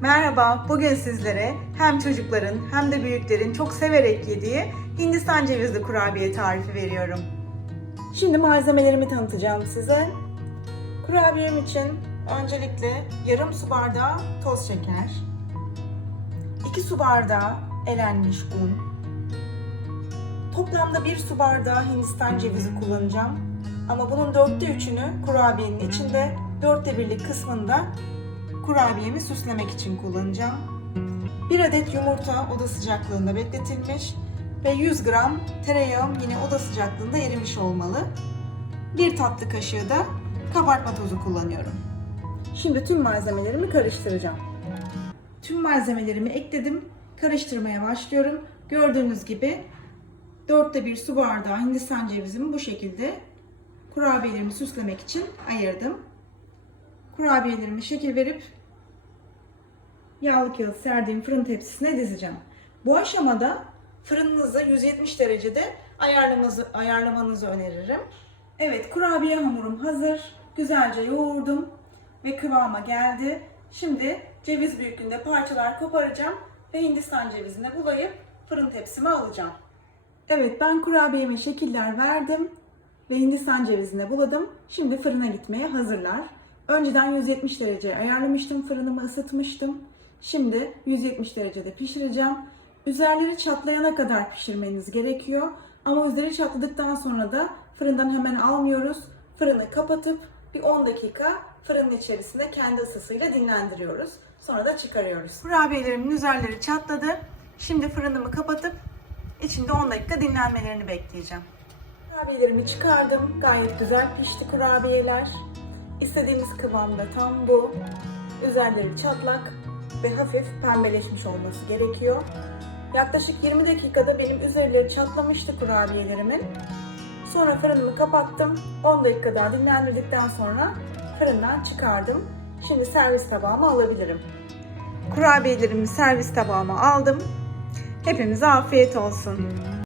Merhaba, bugün sizlere hem çocukların hem de büyüklerin çok severek yediği Hindistan cevizli kurabiye tarifi veriyorum. Şimdi malzemelerimi tanıtacağım size. Kurabiyem için öncelikle yarım su bardağı toz şeker, 2 su bardağı elenmiş un, toplamda 1 su bardağı Hindistan cevizi kullanacağım. Ama bunun dörtte üçünü kurabiyenin içinde, dörtte birlik kısmında kurabiyemi süslemek için kullanacağım. 1 adet yumurta oda sıcaklığında bekletilmiş ve 100 gram tereyağım yine oda sıcaklığında erimiş olmalı. 1 tatlı kaşığı da kabartma tozu kullanıyorum. Şimdi tüm malzemelerimi karıştıracağım. Tüm malzemelerimi ekledim. Karıştırmaya başlıyorum. Gördüğünüz gibi dörtte bir su bardağı hindistan cevizimi bu şekilde kurabiyelerimi süslemek için ayırdım. Kurabiyelerimi şekil verip yağlı kağıt serdiğim fırın tepsisine dizeceğim. Bu aşamada fırınınızı 170 derecede ayarlamanızı, ayarlamanızı öneririm. Evet kurabiye hamurum hazır. Güzelce yoğurdum ve kıvama geldi. Şimdi ceviz büyüklüğünde parçalar koparacağım ve hindistan cevizine bulayıp fırın tepsime alacağım. Evet ben kurabiyeme şekiller verdim ve hindistan cevizine buladım. Şimdi fırına gitmeye hazırlar. Önceden 170 derece ayarlamıştım, fırınımı ısıtmıştım. Şimdi 170 derecede pişireceğim. Üzerleri çatlayana kadar pişirmeniz gerekiyor. Ama üzeri çatladıktan sonra da fırından hemen almıyoruz. Fırını kapatıp bir 10 dakika fırının içerisinde kendi ısısıyla dinlendiriyoruz. Sonra da çıkarıyoruz. Kurabiyelerimin üzerleri çatladı. Şimdi fırınımı kapatıp içinde 10 dakika dinlenmelerini bekleyeceğim. Kurabiyelerimi çıkardım. Gayet güzel pişti kurabiyeler. İstediğimiz kıvamda tam bu. Üzerleri çatlak ve hafif pembeleşmiş olması gerekiyor. Yaklaşık 20 dakikada benim üzerleri çatlamıştı kurabiyelerimin. Sonra fırınımı kapattım. 10 dakika daha dinlendirdikten sonra fırından çıkardım. Şimdi servis tabağıma alabilirim. Kurabiyelerimi servis tabağıma aldım. Hepimize afiyet olsun.